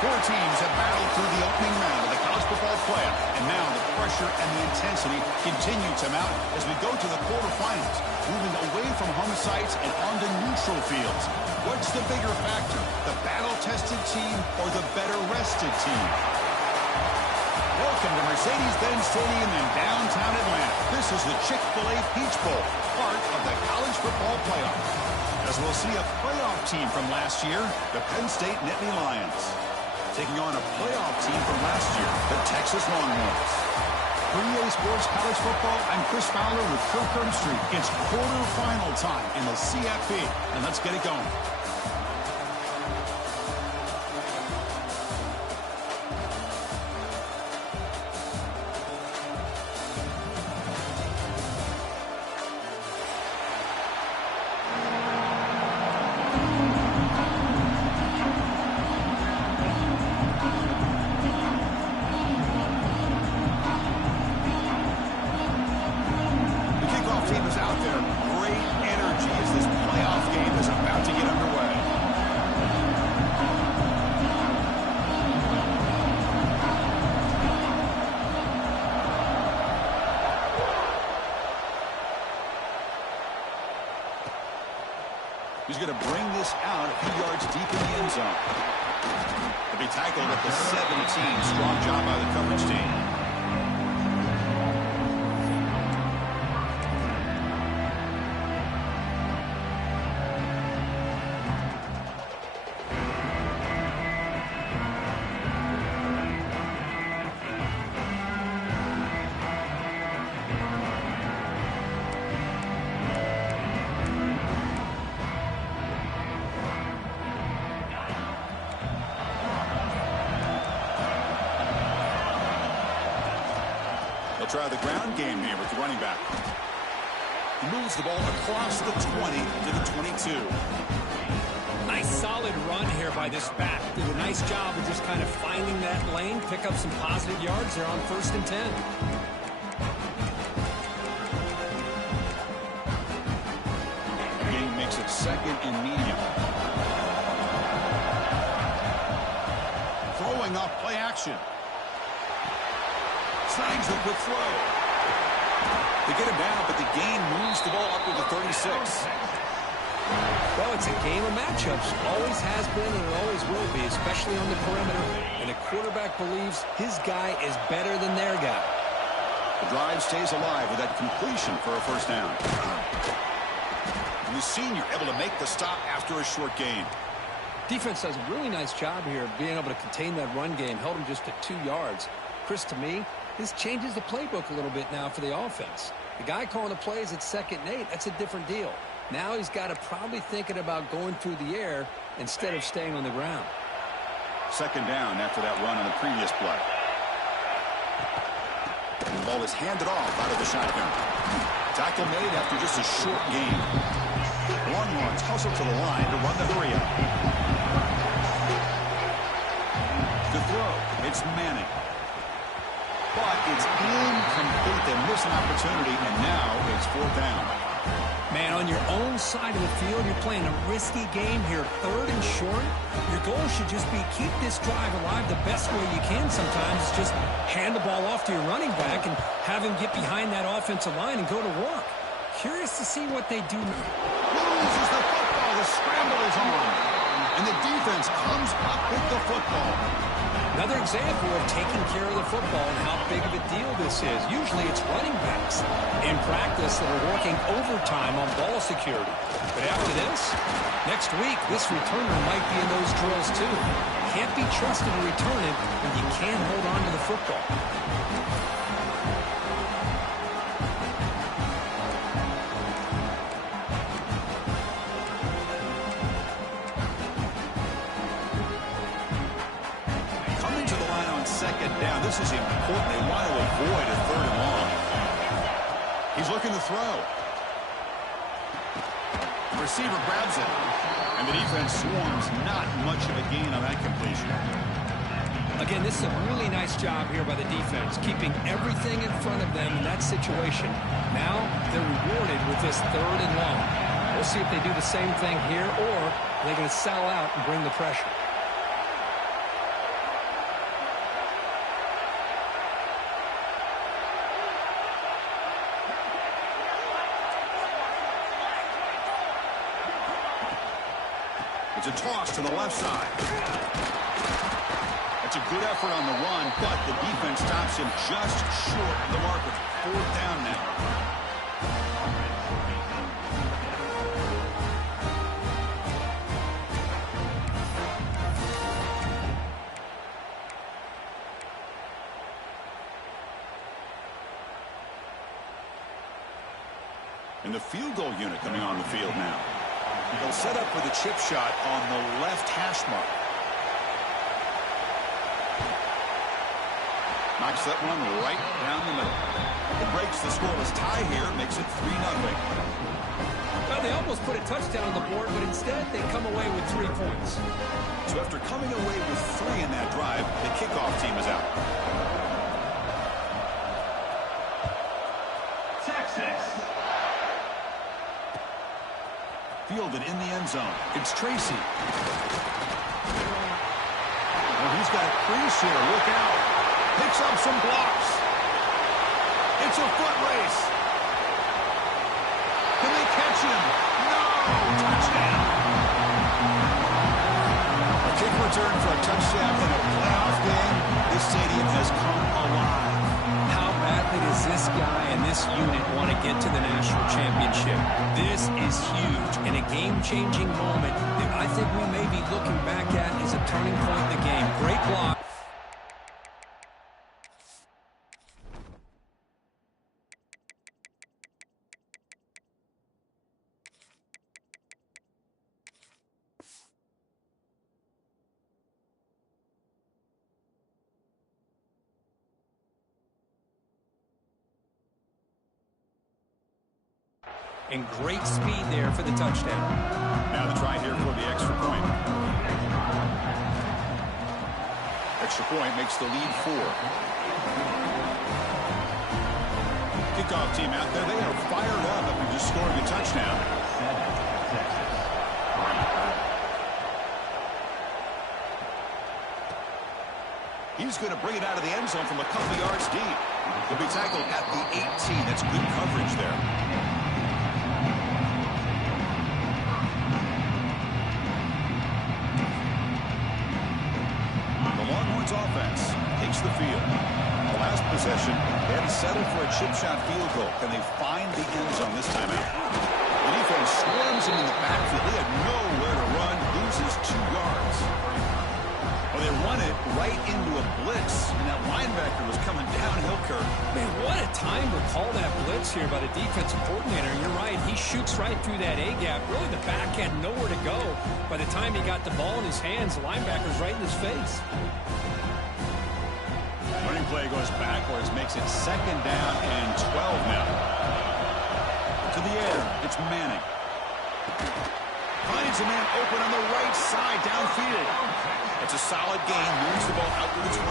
Four teams have battled through the opening round of the college football playoff, and now the pressure and the intensity continue to mount as we go to the quarterfinals, moving away from home sites and onto neutral fields. What's the bigger factor, the battle-tested team or the better-rested team? Welcome to Mercedes-Benz Stadium in downtown Atlanta. This is the Chick-fil-A Peach Bowl, part of the college football playoff. As we'll see a playoff team from last year, the Penn State Nittany Lions, taking on a playoff team from last year, the Texas Longhorns. For EA Sports College Football, I'm Chris Fowler with Kirk Herbstreit. It's quarterfinal time in the CFP, and let's get it going. He's going to bring this out a few yards deep in the end zone. To be tackled at the 17. Strong job by the coverage team. Try the ground game here with the running back. He moves the ball across the 20 to the 22. Nice solid run here by this back. Did a nice job of just kind of finding that lane, pick up some positive yards there on 1st and 10. Game makes it 2nd and medium. Throwing off play action. Snags the quick throw. They get him down, but the gain moves the ball up to the 36. Well, it's a game of matchups. Always has been and it always will be, especially on the perimeter. And the quarterback believes his guy is better than their guy. The drive stays alive with that completion for a first down. And the senior able to make the stop after a short gain. Defense does a really nice job here of being able to contain that run game. Held him just at 2 yards. Chris, to me, this changes the playbook a little bit now for the offense. The guy calling the plays at 2nd and 8, that's a different deal. Now he's got to probably thinking about going through the air instead of staying on the ground. 2nd down after that run on the previous play. The ball is handed off out of the shotgun. Tackle made after just a short gain. Longhorns hustle to the line to run the hurry up. The throw, it's Manning. But it's incomplete. They miss an opportunity, and now it's 4th down. Man, on your own side of the field, you're playing a risky game here, 3rd and short. Your goal should just be keep this drive alive the best way you can sometimes. Just hand the ball off to your running back and have him get behind that offensive line and go to work. Curious to see what they do. Loses the football. The scramble is on. And the defense comes up with the football. Another example of taking care of the football and how big of a deal this is. Usually it's running backs in practice that are working overtime on ball security. But after this, next week, this returner might be in those drills too. Can't be trusted to return it when you can't hold on to the football. This is important. They want to avoid a 3rd and long. He's looking to throw. The receiver grabs it. And the defense swarms. Not much of a gain on that completion. Again, this is a really nice job here by the defense, keeping everything in front of them in that situation. Now they're rewarded with this 3rd and long. We'll see if they do the same thing here, or they're going to sell out and bring the pressure. It's a toss to the left side. That's a good effort on the run, but the defense stops him just short of the marker. 4th down now. And the field goal unit coming on the field now. They'll set up for the chip shot on the left hash mark. Knocks that one right down the middle. It breaks the scoreless tie here, makes it 3-0. Well, they almost put a touchdown on the board, but instead they come away with 3 points. So after coming away with 3 in that drive, the kickoff team is out. Fielded in the end zone. It's Tracy. Well, he's got a crease here. Look out. Picks up some blocks. It's a foot race. Can they catch him? No! Touchdown. A kick return for a touchdown in a playoff game. This stadium has come alive. How badly does this guy and this unit want to get to the national championship? This is huge and a game-changing moment that I think we may be looking back at as a turning point in the game. Great block. And great speed there for the touchdown. Now the try here for the extra point. Extra point makes the lead 4. Kickoff team out there. They are fired up after just scoring a touchdown. He's going to bring it out of the end zone from a couple yards deep. He'll be tackled at the 18. That's good coverage there. Offense takes the field. The last possession, they had to settle for a chip shot field goal. Can they find the end zone this time out? The defense swarms him in the backfield. They had nowhere to run, loses 2 yards. Well, they run it right into a blitz, and that linebacker was coming downhill, Kirk. Man, what a time to call that blitz here by the defensive coordinator. And you're right, he shoots right through that A-gap. Really, the back had nowhere to go. By the time he got the ball in his hands, the linebacker's right in his face. Running play goes backwards, makes it 2nd down and 12 now. To the air, it's Manning. Finds a man open on the right side, downfield. It's a solid gain, moves the ball out to the 28.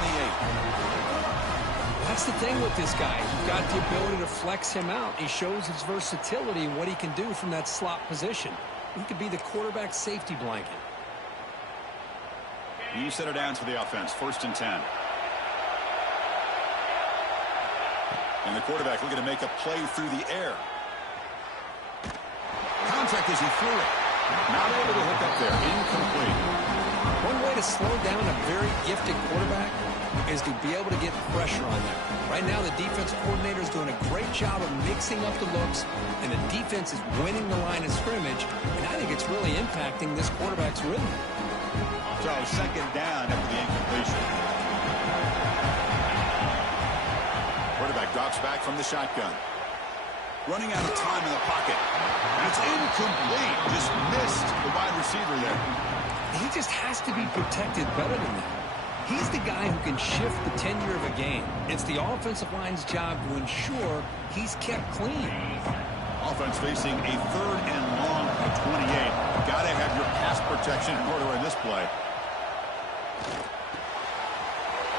That's the thing with this guy. You've got the ability to flex him out. He shows his versatility and what he can do from that slot position. He could be the quarterback safety blanket. You set her down for the offense, 1st and 10. And the quarterback looking to make a play through the air. Contact as he threw it. Not able to hook up there. Incomplete. One way to slow down a very gifted quarterback is to be able to get pressure on them. Right now, the defensive coordinator is doing a great job of mixing up the looks, and the defense is winning the line of scrimmage, and I think it's really impacting this quarterback's rhythm. So 2nd down after the incompletion. Quarterback drops back from the shotgun. Running out of time in the pocket. And it's incomplete. Just missed the wide receiver there. He just has to be protected better than that. He's the guy who can shift the tenure of a game. It's the offensive line's job to ensure he's kept clean. Offense facing a 3rd and long at 28. Got to have your pass protection in order in this play.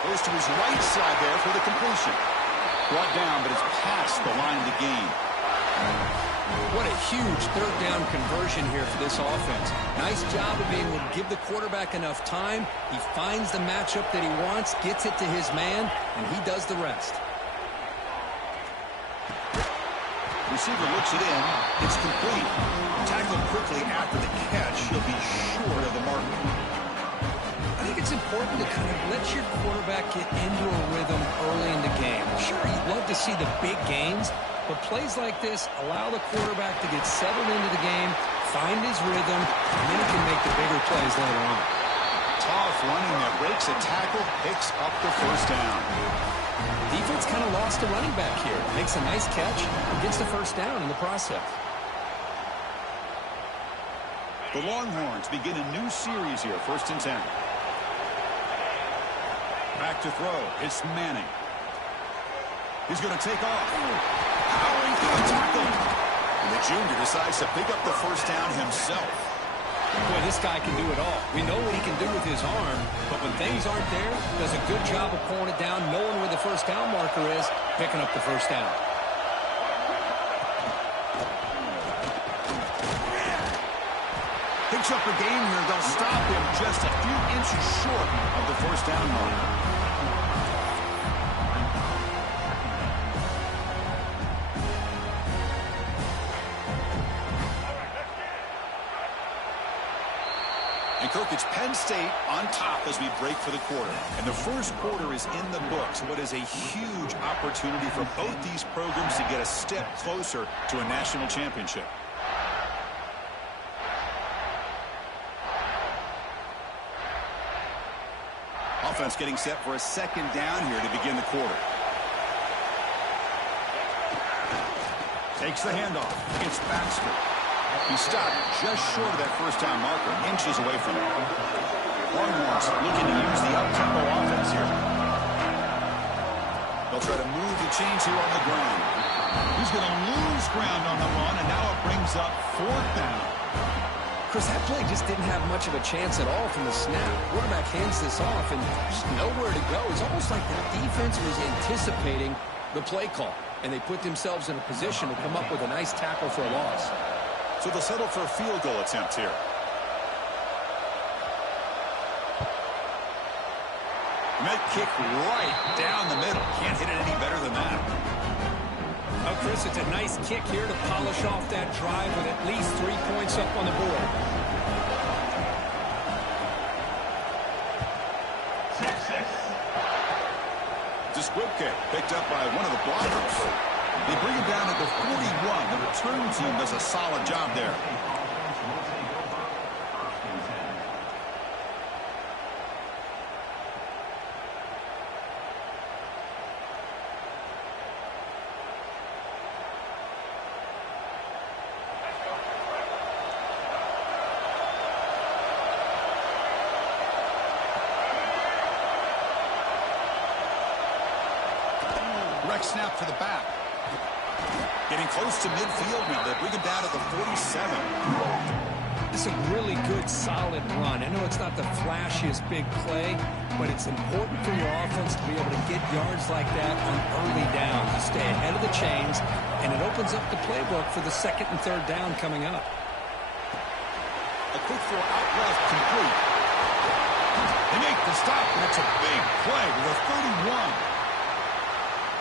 Goes to his right side there for the completion. Brought down, but it's past the line of the game. What a huge 3rd down conversion here for this offense. Nice job of being able to give the quarterback enough time. He finds the matchup that he wants, gets it to his man, and he does the rest. Receiver looks it in. It's complete. Tackled quickly after the catch. He'll be short of the I think it's important to kind of let your quarterback get into a rhythm early in the game. Sure, you'd love to see the big gains, but plays like this allow the quarterback to get settled into the game, find his rhythm, and then he can make the bigger plays later on. Tough running that breaks a tackle, picks up the first down. Defense kind of lost a running back here. Makes a nice catch, gets the first down in the process. The Longhorns begin a new series here, 1st and 10. Back to throw. It's Manning. He's going to take off. Powering through the tackle. And the junior decides to pick up the first down himself. Boy, this guy can do it all. We know what he can do with his arm, but when things aren't there, does a good job of pulling it down, knowing where the first down marker is, picking up the first down. Picks up a gain here. They'll stop him just a few inches short of the first down mark. And Kirk, it's Penn State on top as we break for the quarter. And the first quarter is in the books. What is a huge opportunity for both these programs to get a step closer to a national championship. Offense getting set for a second down here to begin the quarter. Takes the handoff. It's Baxter. He stopped just short of that first down marker, inches away from it. Longhorns looking to use the up-tempo offense here. They'll try to move the chains here on the ground. He's going to lose ground on the run, and now it brings up 4th down. Chris, that play just didn't have much of a chance at all from the snap. Quarterback hands this off and just nowhere to go. It's almost like the defense was anticipating the play call, and they put themselves in a position to come up with a nice tackle for a loss. So they'll settle for a field goal attempt here. And that kick right down the middle. Can't hit it any better than that. Oh, Chris, it's a nice kick here to polish off that drive with at least 3 points up on the board. Desquibke picked up by one of the blockers. They bring him down at the 41. The return team does a solid job there. Direct snap to the back. Getting close to midfield now. They bring him down to the 47. It's a really good, solid run. I know it's not the flashiest big play, but it's important for your offense to be able to get yards like that on early downs, to stay ahead of the chains, and it opens up the playbook for the 2nd and 3rd down coming up. A quick throw out left, complete. They make the stop, and it's a big play with a 31.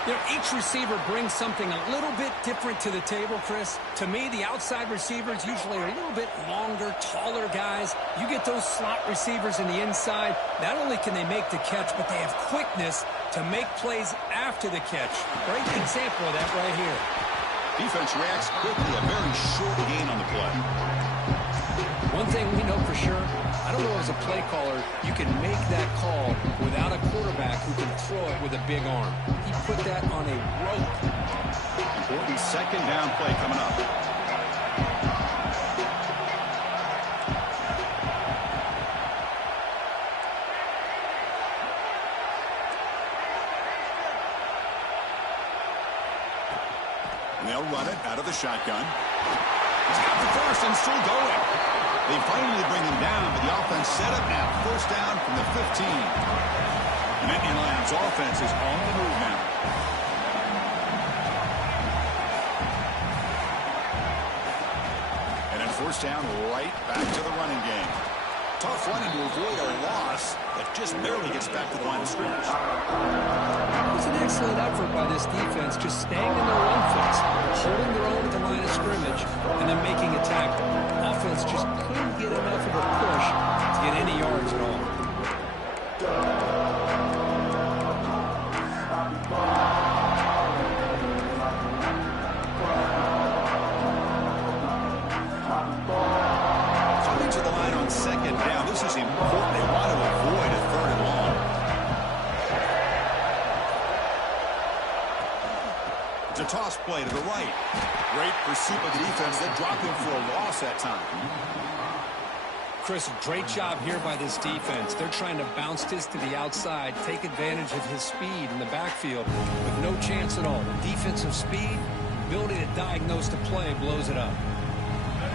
You know, each receiver brings something a little bit different to the table, Chris. To me, the outside receivers usually are a little bit longer, taller guys. You get those slot receivers in the inside, not only can they make the catch, but they have quickness to make plays after the catch. Great example of that right here. Defense reacts quickly, a very short gain on the play. One thing we know for sure, I don't know as a play caller, you can make that call without a quarterback who can throw it with a big arm. He put that on a rope. Important 2nd down play coming up. And they'll run it out of the shotgun. He's got the first and still going. They finally bring him down, but the offense set up now. 1st down from the 15. And Nittany Lions offense is on the move now. And then 1st down, right back to the running game. Tough running to avoid a loss that just barely gets back to the line of scrimmage. It was an excellent effort by this defense, just staying in their run fits, holding their own at the line of scrimmage, and then making a tackle. Offense just couldn't get enough of a push to get line on second down. This is important. They want to avoid a third and long. It's a toss play to the right. Great pursuit of the defense. They drop him for a loss that time. Chris, great job here by this defense. They're trying to bounce this to the outside, take advantage of his speed in the backfield with no chance at all. Defensive speed, ability to diagnose the play, blows it up.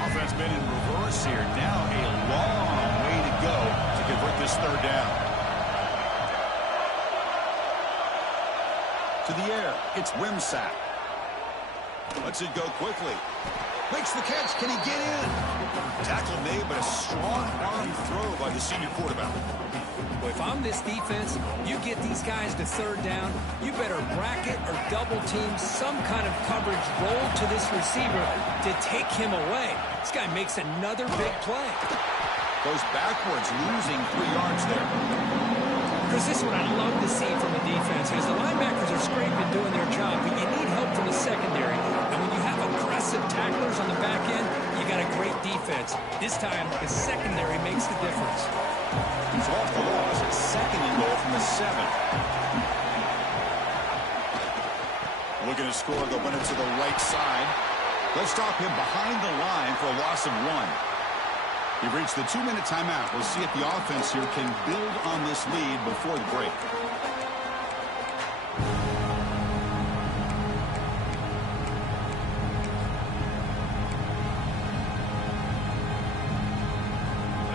Offense been in reverse here. Now a long way to go to convert this third down. To the air, it's Wimsatt. Lets it go quickly. Makes the catch. Can he get in? Tackle made, but a strong arm throw by the senior quarterback. Well, if I'm this defense, you get these guys to third down, you better bracket or double team some kind of coverage roll to this receiver to take him away. This guy makes another big play. Goes backwards, losing 3 yards there. Because this is what I love to see from the defense is the linebackers are scraping, doing their job, but you need help from the secondary. And when you have aggressive tacklers on the back end, you got a great defense. This time, the secondary makes the difference. He's off the loss. It's second and goal from the 7. Looking to score, they'll run it to the right side. They'll stop him behind the line for a loss of 1. We've reached the 2-minute timeout. We'll see if the offense here can build on this lead before the break.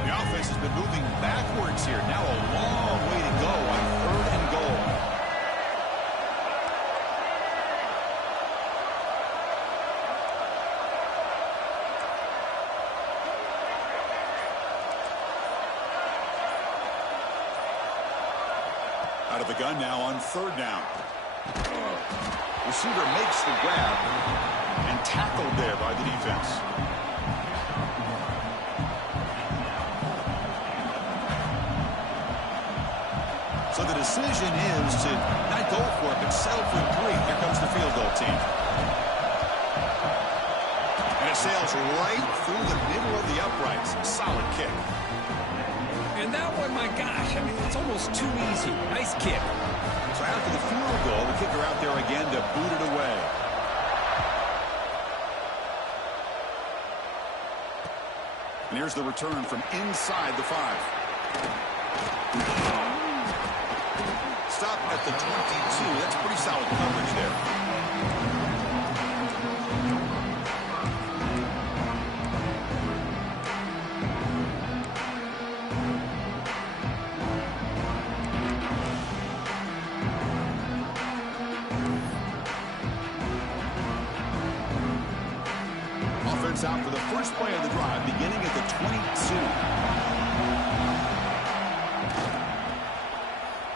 The offense has been moving backwards here. Now a long way to go on 3rd and goal. Out of the gun now on 3rd down. Receiver makes the grab and tackled there by the defense. So the decision is to not go for it, but settle for 3. Here comes the field goal team. And it sails right through the middle of the uprights. Solid kick. And that one, my gosh, I mean, it's almost too easy. Nice kick. So after the field goal, the kicker out there again to boot it away. And here's the return from inside the 5. Stop at the 22. That's pretty solid coverage there. Offense out for the first play of the drive, beginning at the 22.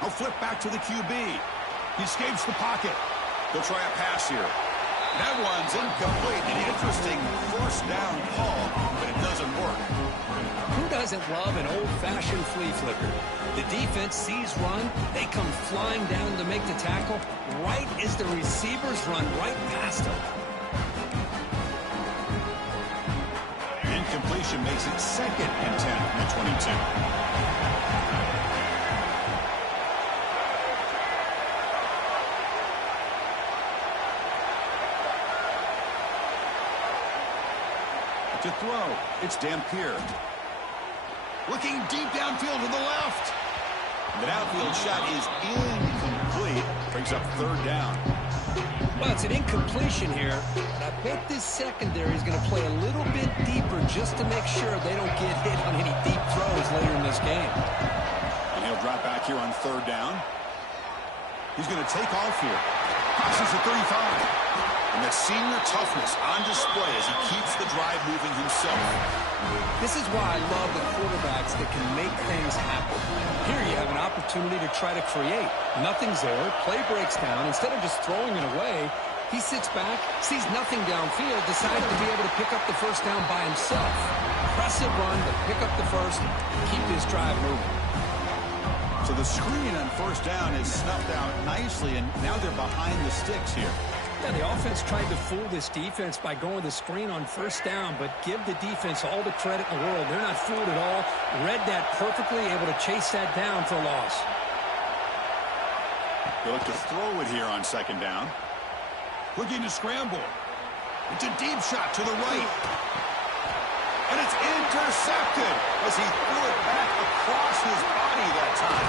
I'll flip back to the QB. He escapes the pocket. They'll try a pass here. That one's incomplete. An interesting first down call, but it doesn't work. Who doesn't love an old-fashioned flea flicker? The defense sees run. They come flying down to make the tackle right as the receivers run right past them. Incompletion makes it 2nd and 10 from the 22. To throw, it's Dampier. Looking deep downfield to the left. The outfield shot is incomplete. Brings up 3rd down. Well, it's an incompletion here, but I bet this secondary is going to play a little bit deeper just to make sure they don't get hit on any deep throws later in this game. And he'll drop back here on 3rd down. He's going to take off here. Crosses the 35. And that senior toughness on display as he keeps the drive moving himself. This is why I love the quarterbacks that can make things happen. Here you have an opportunity to try to create. Nothing's there. Play breaks down. Instead of just throwing it away, he sits back, sees nothing downfield, decides to be able to pick up the first down by himself. Impressive run to pick up the first, keep this drive moving. So the screen on 1st down is snuffed out nicely, and now they're behind the sticks here. Yeah, the offense tried to fool this defense by going the screen on first down, but give the defense all the credit in the world. They're not fooled at all. Read that perfectly, able to chase that down for a loss. They look to throw it here on second down. Looking to scramble. It's a deep shot to the right. And it's intercepted as he threw it back across his body that time.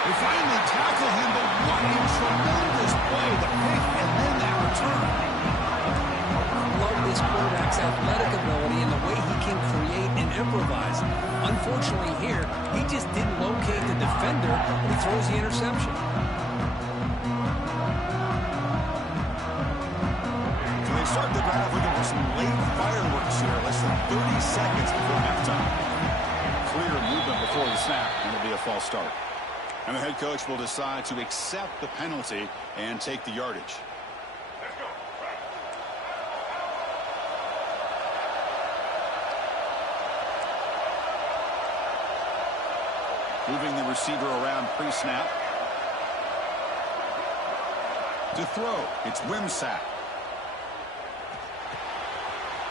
They finally tackle him, but what a tremendous play. The pick and then that return. Love this quarterback's athletic ability and the way he can create and improvise. Unfortunately here, he just didn't locate the defender and he throws the interception. So they start the drive looking for some late fireworks here. Less than 30 seconds before halftime. Clear movement before the snap, and it'll be a false start. And the head coach will decide to accept the penalty and take the yardage. Moving the receiver around pre-snap. To throw, it's Wimsatt.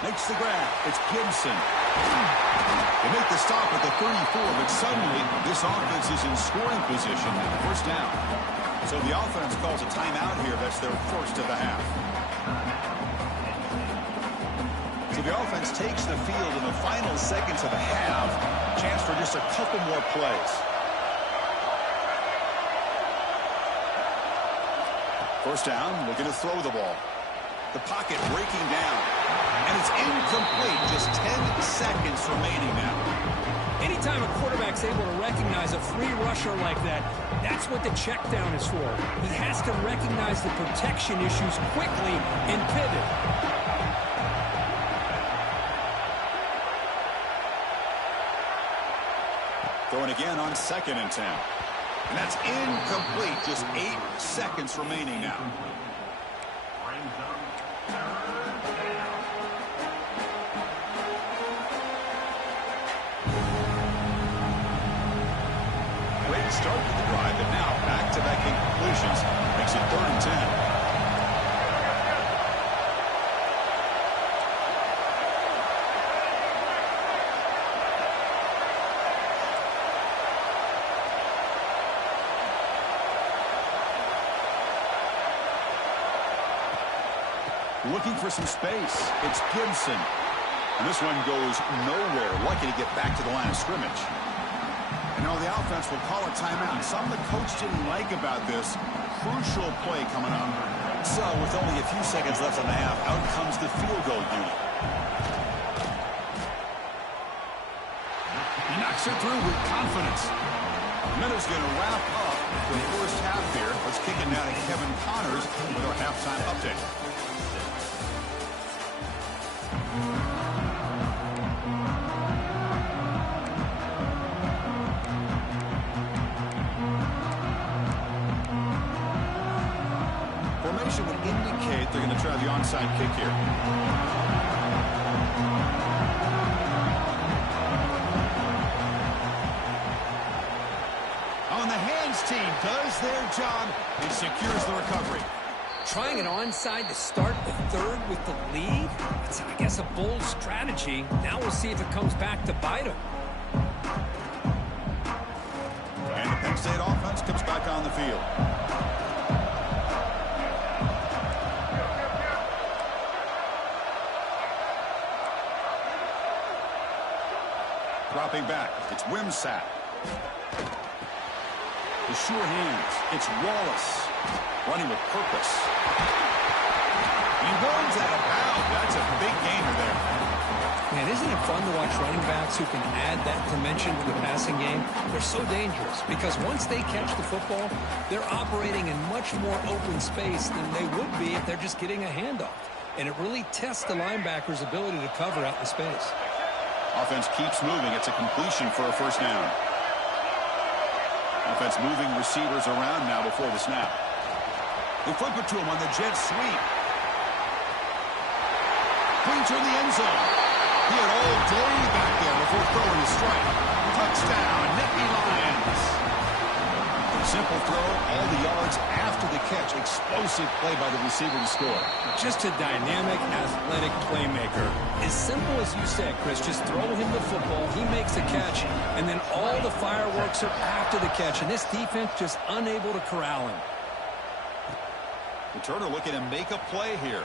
Makes the grab, it's Gibson. They make the stop at the 34, but suddenly this offense is in scoring position at first down. So the offense calls a timeout here. That's their first of the half. So the offense takes the field in the final seconds of the half. Chance for just a couple more plays. First down, looking to throw the ball. The pocket breaking down. And it's incomplete. Just 10 seconds remaining now. Anytime a quarterback's able to recognize a free rusher like that, that's what the check down is for. He has to recognize the protection issues quickly and pivot. Throwing again on 2nd and 10. And that's incomplete. Just 8 seconds remaining now. Great start to the drive, but now back-to-back incompletions makes it 3rd and 10. Looking for some space. It's Gibson. And this one goes nowhere. Lucky to get back to the line of scrimmage. And now the offense will call a timeout. Something the coach didn't like about this. Crucial play coming up. So with only a few seconds left on the half, out comes the field goal unit. He knocks it through with confidence. Minutes going to wrap up the first half here. Let's kick it now to Kevin Connors with our halftime update. Formation would indicate they're going to try the onside kick here. On the hands team does their job and secures the recovery. Trying an onside to start the third with the lead? It's, I guess, a bold strategy. Now we'll see if it comes back to bite him. And the Penn State offense comes back on the field. Dropping back, it's Wimsatt. The sure hands, it's Wallace. Running with purpose. He runs out of bounds. That's a big gainer there. Man, isn't it fun to watch running backs who can add that dimension to the passing game? They're so dangerous because once they catch the football, they're operating in much more open space than they would be if they're just getting a handoff. And it really tests the linebacker's ability to cover out the space. Offense keeps moving. It's a completion for a first down. Offense moving receivers around now before the snap. They flip it to him on the jet sweep. Clean to the end zone. He had all day back there before throwing a strike. Touchdown, Nittany Lions. So simple throw, all the yards after the catch. Explosive play by the receiver to score. Just a dynamic, athletic playmaker. As simple as you said, Chris, just throw him the football, he makes the catch, and then all the fireworks are after the catch. And this defense just unable to corral him. Returner looking to make a play here.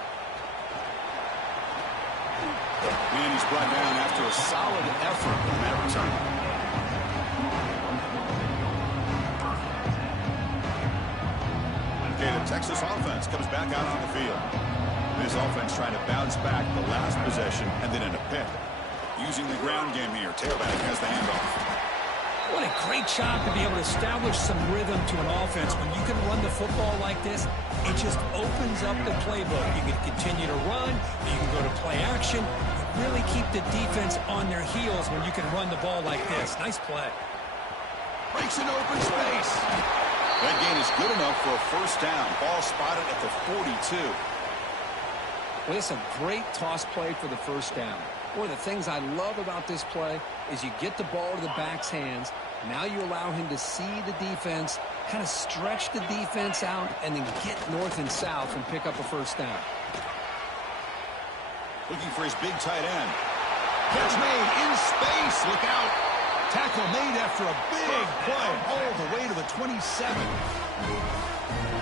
And he's brought down after a solid effort on that return. Okay, the Texas offense comes back out on the field. This offense trying to bounce back the last possession and then in a pick. Using the ground game here. Tailback has the handoff. What a great job to be able to establish some rhythm to an offense. When you can run the football like this, it just opens up the playbook. You can continue to run. You can go to play action. You really keep the defense on their heels when you can run the ball like this. Nice play. Breaks an open space. That gain is good enough for a first down. Ball spotted at the 42. Well, it's a great toss play for the first down. One of the things I love about this play is you get the ball to the back's hands. Now you allow him to see the defense, kind of stretch the defense out, and then get north and south and pick up a first down. Looking for his big tight end. Catch made in space. Look out. Tackle made after a big play all the way to the 27.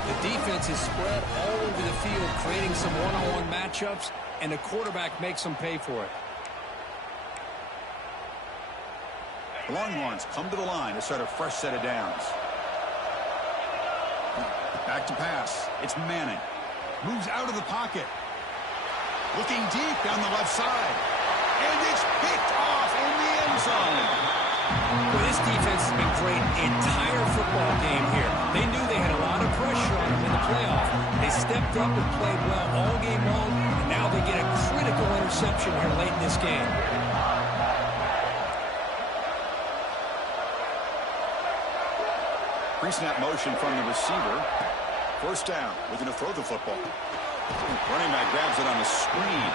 The defense is spread all over the field, creating some one-on-one matchups, and the quarterback makes them pay for it. The Longhorns come to the line to start a fresh set of downs. Back to pass. It's Manning. Moves out of the pocket. Looking deep down the left side. And it's picked off in the end zone. Well, this defense has been great the entire football game here. They knew they had a lot of pressure on them in the playoff. They stepped up and played well all game long, and now they get a critical interception here late in this game. Pre-snap motion from the receiver. First down, looking to throw the football. Running back grabs it on the screen.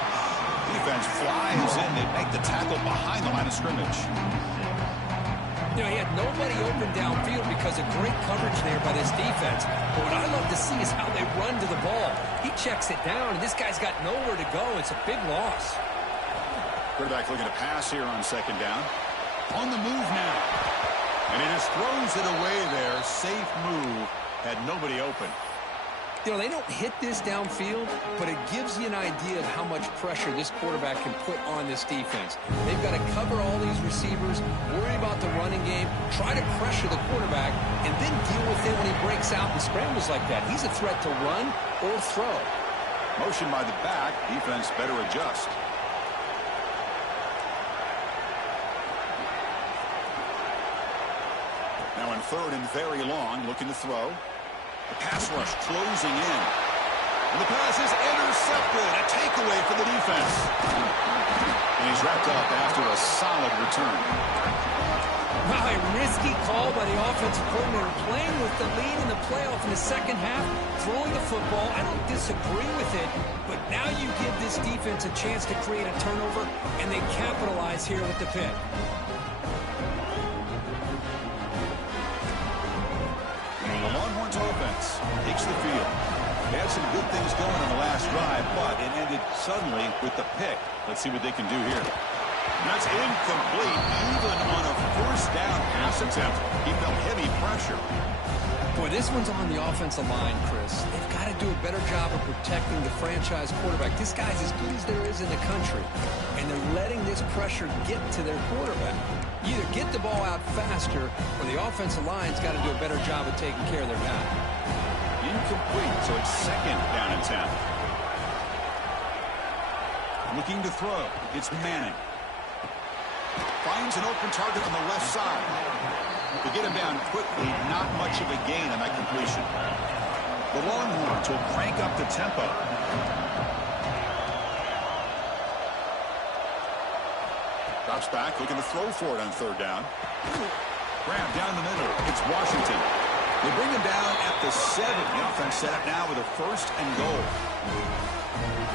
Defense flies in. They make the tackle behind the line of scrimmage. You know, he had nobody open downfield because of great coverage there by this defense. But what I love to see is how they run to the ball. He checks it down, and this guy's got nowhere to go. It's a big loss. Quarterback looking to pass here on second down. On the move now. And he just throws it away there. Safe move. Had nobody open. You know, they don't hit this downfield, but it gives you an idea of how much pressure this quarterback can put on this defense. They've got to cover all these receivers, worry about the running game, try to pressure the quarterback, and then deal with it when he breaks out and scrambles like that. He's a threat to run or throw. Motion by the back. Defense better adjust. Now in third and very long, looking to throw. The pass rush closing in. And the pass is intercepted. A takeaway for the defense. And he's wrapped up after a solid return. Wow, a risky call by the offensive coordinator, playing with the lead in the playoff in the second half, throwing the football. I don't disagree with it, but now you give this defense a chance to create a turnover, and they capitalize here with the pick. The Longhorns offense takes the field. They had some good things going on the last drive, but it ended suddenly with the pick. Let's see what they can do here. That's incomplete. Even on a first down pass attempt, he felt heavy pressure. Boy, this one's on the offensive line, Chris. They've got to do a better job of protecting the franchise quarterback. This guy's as good as there is in the country, and they're letting this pressure get to their quarterback. You either get the ball out faster, or the offensive line's got to do a better job of taking care of their guy. Incomplete, so it's second down and 10. Looking to throw. It's Manning. Finds an open target on the left side. To get him down quickly, not much of a gain on that completion. The Longhorns will crank up the tempo. Drops back, looking to throw for it on third down. Grab down the middle. It's Washington. They bring him down at the 7. The offense set up now with a first and goal.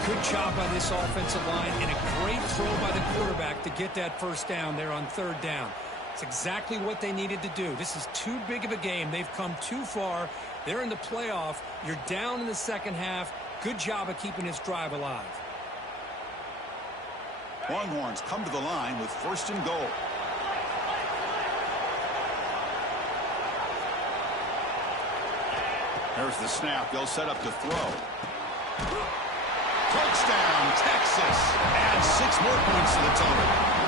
Good job by this offensive line, and a great throw by the quarterback to get that first down there on third down. It's exactly what they needed to do. This is too big of a game. They've come too far. They're in the playoff. You're down in the second half. Good job of keeping this drive alive. Longhorns come to the line with 1st and goal. There's the snap. They'll set up to throw. Touchdown, Texas. Add 6 more points to the total.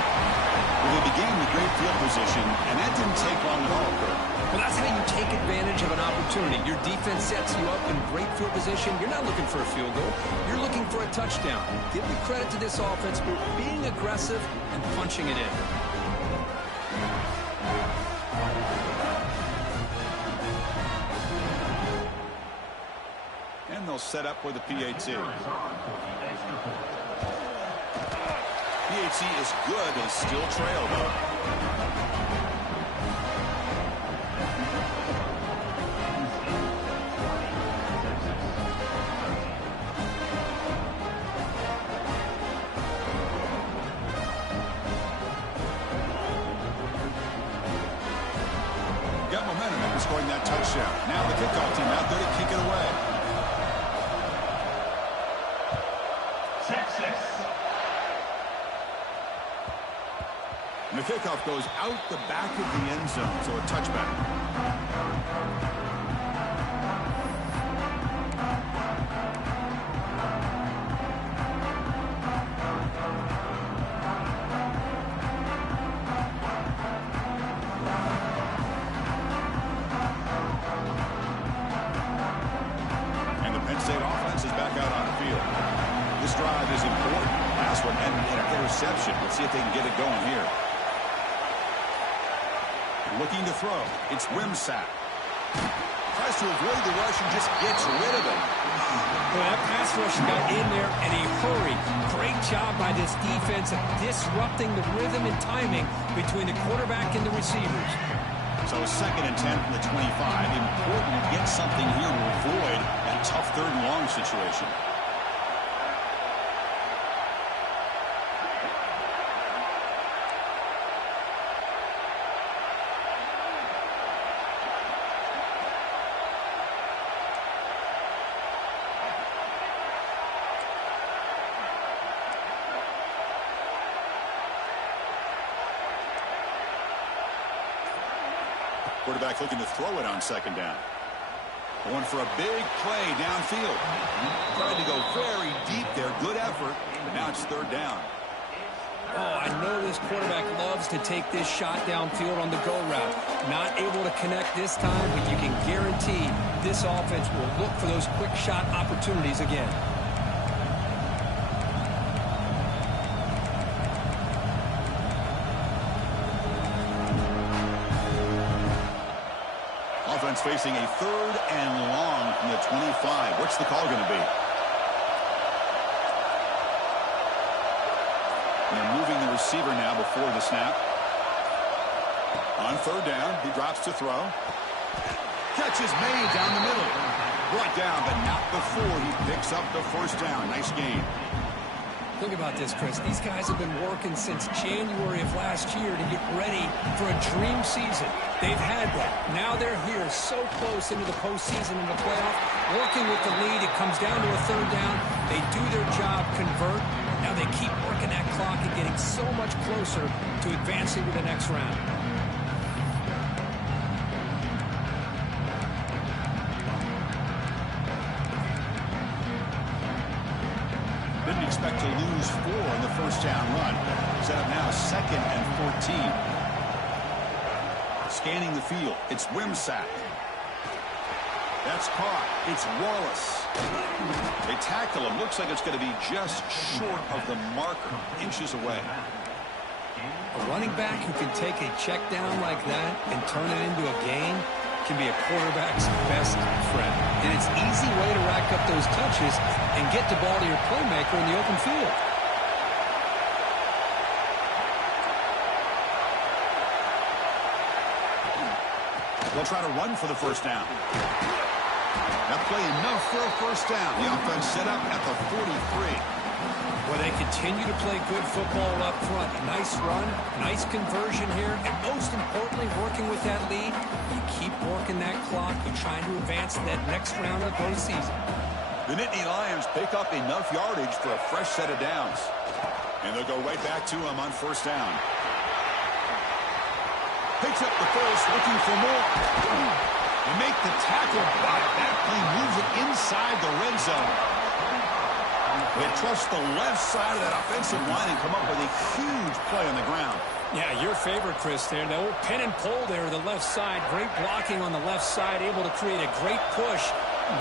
Well, they began with great field position, and that didn't take long at all, Kurt. Well, that's how you take advantage of an opportunity. Your defense sets you up in great field position. You're not looking for a field goal. You're looking for a touchdown. Give the credit to this offense for being aggressive and punching it in. And they'll set up with a PAT. PAT is good. They still trail, though. Got momentum after scoring that touchdown. Now the kickoff team out there to kick it away. And the kickoff goes out the back of the end zone, so a touchback. And the Penn State offense is back out on the field. This drive is important. Last one ended in an interception. Let's see if they can get it going here. Looking to throw. It's Wimsatt. Tries to avoid the rush and just gets rid of it. Well, that pass rush got in there in a hurry. Great job by this defense of disrupting the rhythm and timing between the quarterback and the receivers. So 2nd and 10 from the 25. Important to get something here to avoid a tough 3rd and long situation. Quarterback looking to throw it on 2nd down. Going for a big play downfield. Tried to go very deep there. Good effort. But now it's 3rd down. Oh, I know this quarterback loves to take this shot downfield on the go route. Not able to connect this time, but you can guarantee this offense will look for those quick shot opportunities again. Offense facing a 3rd and long from the 25. What's the call going to be? They're moving the receiver now before the snap. On 3rd down, he drops to throw. Catch is made down the middle. Brought down, but not before he picks up the 1st down. Nice gain. Think about this, Chris. These guys have been working since January of last year to get ready for a dream season. They've had that. Now they're here so close into the postseason and the playoff, working with the lead. It comes down to a 3rd down. They do their job, convert. Now they keep working that clock and getting so much closer to advancing to the next round. Didn't expect to lose 4 in the 1st down run. Set up now 2nd and 14. Scanning the field. It's Wimsatt. That's caught. It's Wallace. They tackle him. Looks like it's going to be just short of the marker. Inches away. A running back who can take a check down like that and turn it into a gain can be a quarterback's best friend. And it's an easy way to rack up those touches and get the ball to your playmaker in the open field. They'll try to run for the 1st down. That play enough for a 1st down. The offense set up at the 43. Well, they continue to play good football up front. A nice run, nice conversion here, and most importantly, working with that lead, you keep working that clock. You're trying to advance to that next round of the postseason. The Nittany Lions pick up enough yardage for a fresh set of downs. And they'll go right back to him on first down. Picks up the first, looking for more. They make the tackle, but that play moves it inside the red zone. They trust the left side of that offensive line and come up with a huge play on the ground. Yeah, your favorite, Chris, there. The old pin and pull there, the left side. Great blocking on the left side, able to create a great push.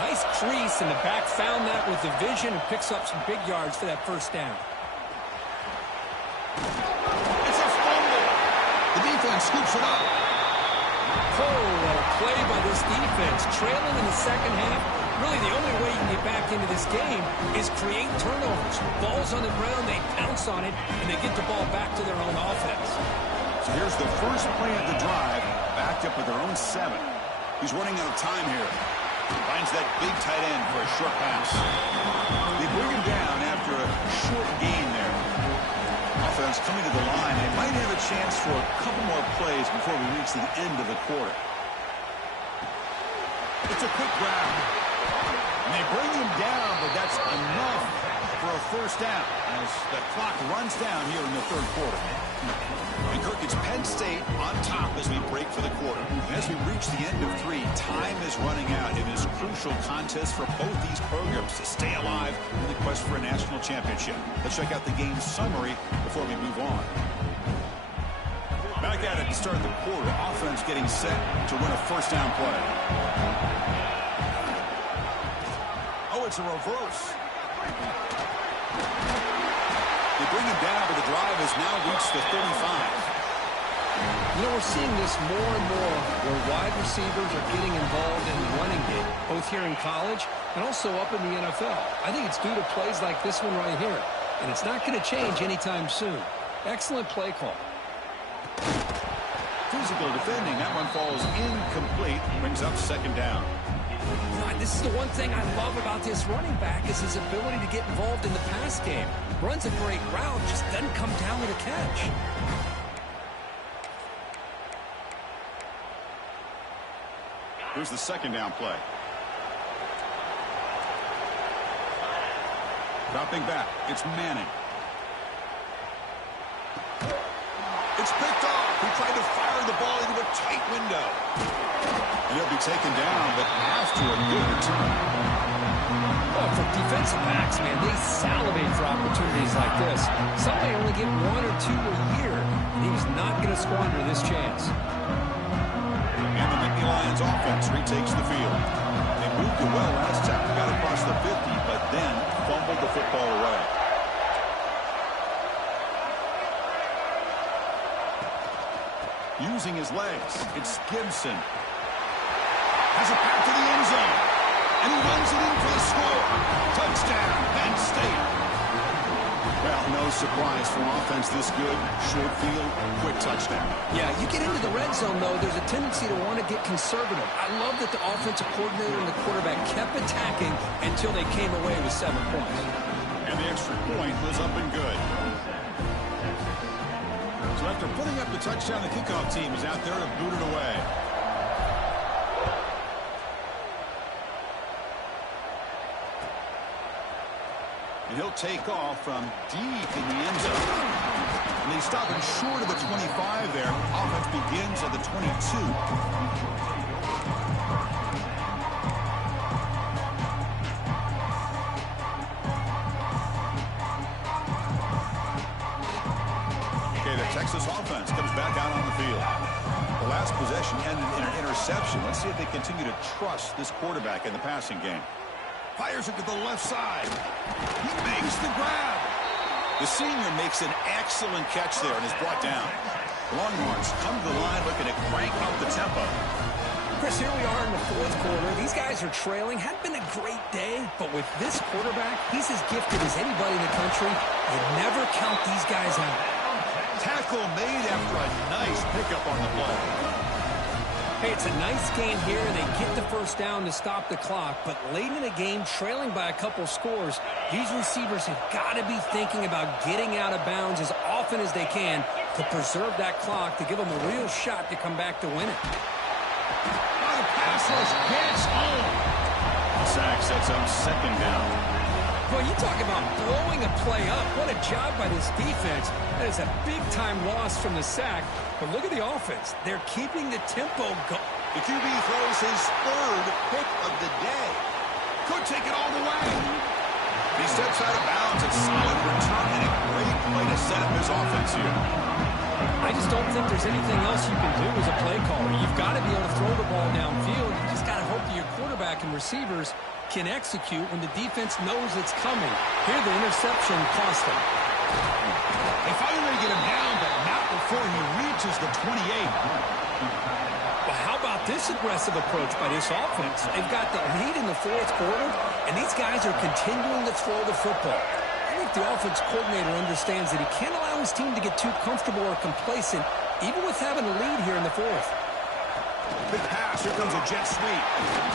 Nice crease, and the back found that with the vision and picks up some big yards for that first down. It's a fumble. The defense scoops it up. Oh, what a play by this defense. Trailing in the second half. Really, the only way you can get back into this game is create turnovers. Ball's on the ground, they pounce on it, and they get the ball back to their own offense. So here's the first play of the drive, backed up with their own 7. He's running out of time here. Finds that big tight end for a short pass. They bring him down after a short gain there. Offense coming to the line. They might have a chance for a couple more plays before we reach the end of the quarter. It's a quick grab. And they bring him down, but that's enough for a first down as the clock runs down here in the third quarter. And Kirk, it's Penn State on top as we break for the quarter. And as we reach the end of 3, time is running out in this crucial contest for both these programs to stay alive in the quest for a national championship. Let's check out the game summary before we move on. Back at it to start the quarter. Offense getting set to win a first down play. Oh, it's a reverse. They bring him down, but the drive has now reached the 35. You know, we're seeing this more and more where wide receivers are getting involved in the running game, both here in college and also up in the NFL. I think it's due to plays like this one right here, and it's not going to change anytime soon. Excellent play call. Physical defending. That one falls incomplete. Brings up second down. This is the one thing I love about this running back is his ability to get involved in the pass game. Runs a great route, just doesn't come down with a catch. Here's the second down play. Dropping back. It's Manning. It's picked off. He tried to fire the ball into a tight window. And he'll be taken down, but after a good return. Well, for defensive backs, man, they salivate for opportunities like this. Some may only get 1 or 2 a year, and he's not going to squander this chance. And the Nittany Lions offense retakes the field. They moved it well last time. Got across the 50, but then fumbled the football away. Using his legs, it's Gibson. Has a pass to the end zone. And he runs it in for the score. Touchdown, Penn State. Well, no surprise for offense this good. Short field, quick touchdown. Yeah, you get into the red zone, though, there's a tendency to want to get conservative. I love that the offensive coordinator and the quarterback kept attacking until they came away with 7 points. And the extra point was up and good. So after putting up the touchdown, the kickoff team is out there to boot it away. And he'll take off from deep in the end zone. And they stop him short of the 25 there. Offense begins at the 22. Texas offense comes back out on the field. The last possession ended in an interception. Let's see if they continue to trust this quarterback in the passing game. Fires it to the left side. He makes the grab. The senior makes an excellent catch there and is brought down. Longhorns come to the line looking to crank up the tempo. Chris, here we are in the fourth quarter. These guys are trailing. Hadn't been a great day, but with this quarterback, he's as gifted as anybody in the country. You never count these guys out. Tackle made after a nice pickup on the play. Hey, it's a nice game here. They get the first down to stop the clock, but late in the game, trailing by a couple scores, these receivers have got to be thinking about getting out of bounds as often as they can to preserve that clock, to give them a real shot to come back to win it. Oh, the pass rush gets home. The sack sets up second down. Well, you talk about blowing a play up. What a job by this defense. That is a big-time loss from the sack. But look at the offense. They're keeping the tempo going. The QB throws his third pick of the day. Could take it all the way. He steps out of bounds. A solid return and a great play to set up his offense here. I just don't think there's anything else you can do as a play caller. You've got to be able to throw the ball downfield. You just got to hope that your quarterback and receivers can execute when the defense knows it's coming. Here, the interception cost them. They finally get him down, but not before he reaches the 28. Well, how about this aggressive approach by this offense? They've got the lead in the fourth quarter, and these guys are continuing to throw the football. I think the offense coordinator understands that he can't allow his team to get too comfortable or complacent, even with having a lead here in the fourth. Big pass. Here comes a jet sweep.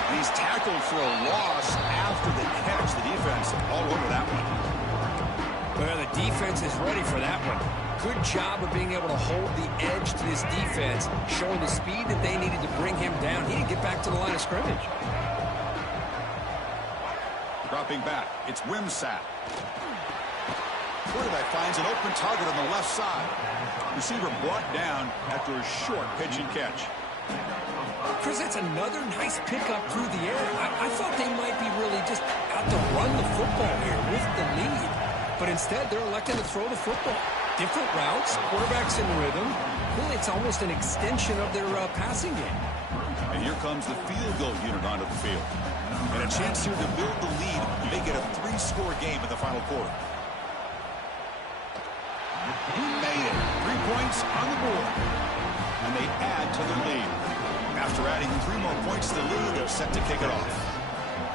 And he's tackled for a loss after the catch. The defense all over that one. Well, the defense is ready for that one. Good job of being able to hold the edge to this defense, showing the speed that they needed to bring him down. He didn't get back to the line of scrimmage. Dropping back. It's Wimsatt. Quarterback finds an open target on the left side. Receiver brought down after a short pitch and catch. Chris, that's another nice pickup through the air. I thought they might be really just out to run the football here with the lead. But instead, they're electing to throw the football. Different routes, quarterbacks in rhythm. Really, it's almost an extension of their passing game. And here comes the field goal unit onto the field. And a chance here to build the lead and make it a 3-score game in the final quarter. He made it. 3 points on the board. And they add to the lead. After adding 3 more points to the lead, they're set to kick it off.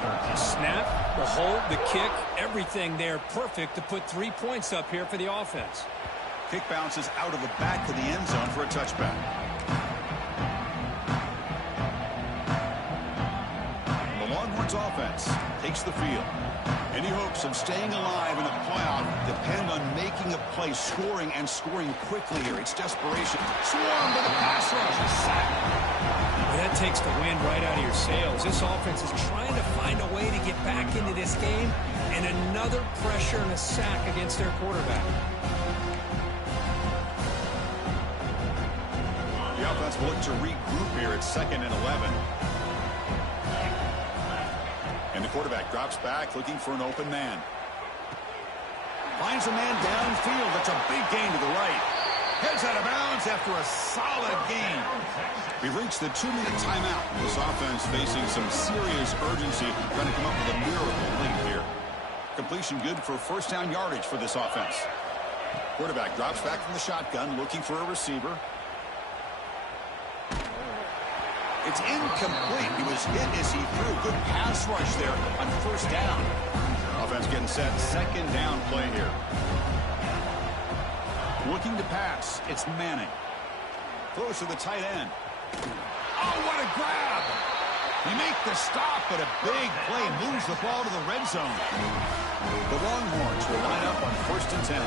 The snap, the hold, the kick, everything there perfect to put 3 points up here for the offense. Kick bounces out of the back of the end zone for a touchback. The Longhorns offense takes the field. Any hopes of staying alive in the playoff depend on making a play, scoring and scoring quickly here. It's desperation. Swarmed by the pass rush. A sack. Well, that takes the wind right out of your sails. This offense is trying to find a way to get back into this game, and another pressure and a sack against their quarterback. The offense will look to regroup here at 2nd and 11. And the quarterback drops back, looking for an open man. Finds a man downfield. That's a big gain to the right. Heads out of bounds after a solid gain. We've reached the 2-minute timeout. This offense facing some serious urgency, trying to come up with a miracle late here. Completion good for first down yardage for this offense. Quarterback drops back from the shotgun, looking for a receiver. It's incomplete. He was hit as he threw. Good pass rush there on first down. Offense getting set. 2nd down play here. Looking to pass. It's Manning. Throws to the tight end. Oh, what a grab! He makes the stop, but a big play moves the ball to the red zone. The Longhorns will line up on 1st and 10.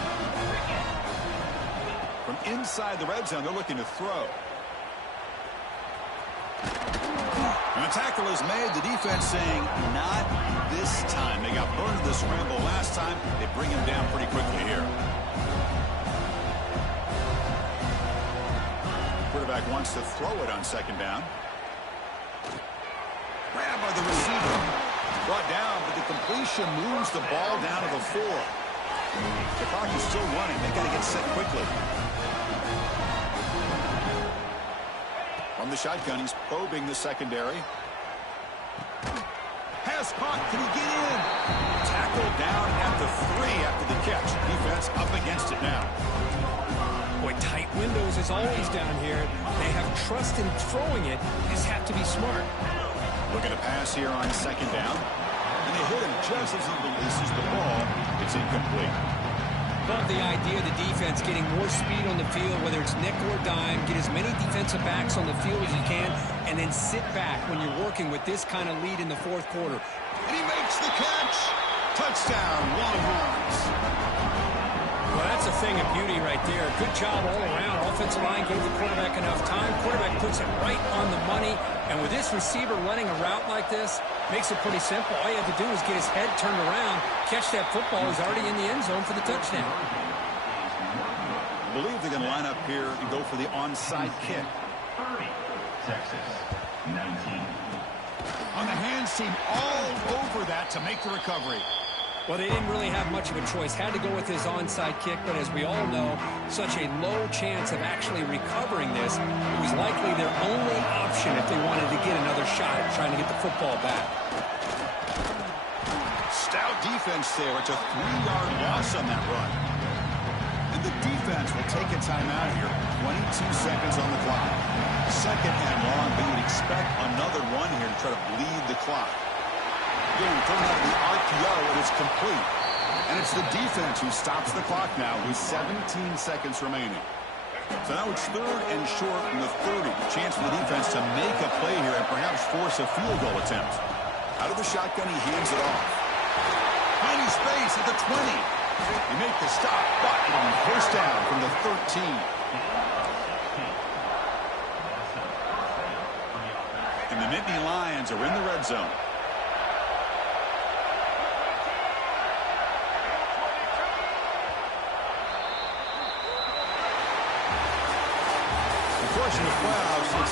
From inside the red zone, they're looking to throw. And the tackle is made. The defense saying, not this time. They got burned in the scramble last time. They bring him down pretty quickly here. Quarterback wants to throw it on 2nd down. Grabbed by the receiver. Brought down, but the completion moves the ball down to the 4. The clock is still running. They got to get set quickly. From the shotgun, he's probing the secondary. Pass caught. Can he get in? Tackled down at the 3 after the catch. Defense up against it now. Boy, tight windows is always down here. They have trust in throwing it. Just have to be smart. Looking to pass here on 2nd down. And they hit him just as he releases the ball. It's incomplete. Love the idea of the defense getting more speed on the field, whether it's nickel or dime, get as many defensive backs on the field as you can, and then sit back when you're working with this kind of lead in the fourth quarter. And he makes the catch. Touchdown, Longhorns. Well, that's a thing of beauty right there. Good job all around. Offensive line gave the quarterback enough time. Quarterback puts it right on the money. And with this receiver running a route like this, makes it pretty simple. All you have to do is get his head turned around, catch that football. He's already in the end zone for the touchdown. I believe they're going to line up here and go for the onside kick. 30, Texas, 19. On the hands team all over that to make the recovery. Well, they didn't really have much of a choice. Had to go with his onside kick, but as we all know, such a low chance of actually recovering this. It was likely their only option if they wanted to get another shot at trying to get the football back. Stout defense there. It's a 3-yard loss on that run. And the defense will take a timeout here. 22 seconds on the clock. Second and long, but you'd expect another run here to try to bleed the clock. Thrown out of the RPO, it is complete. And it's the defense who stops the clock now with 17 seconds remaining. So now it's third and short from the 30. Chance for the defense to make a play here and perhaps force a field goal attempt. Out of the shotgun, he hands it off. Tiny space at the 20. They make the stop, but it'll be first down from the 13. And the Nittany Lions are in the red zone. Of course, in the playoffs, it's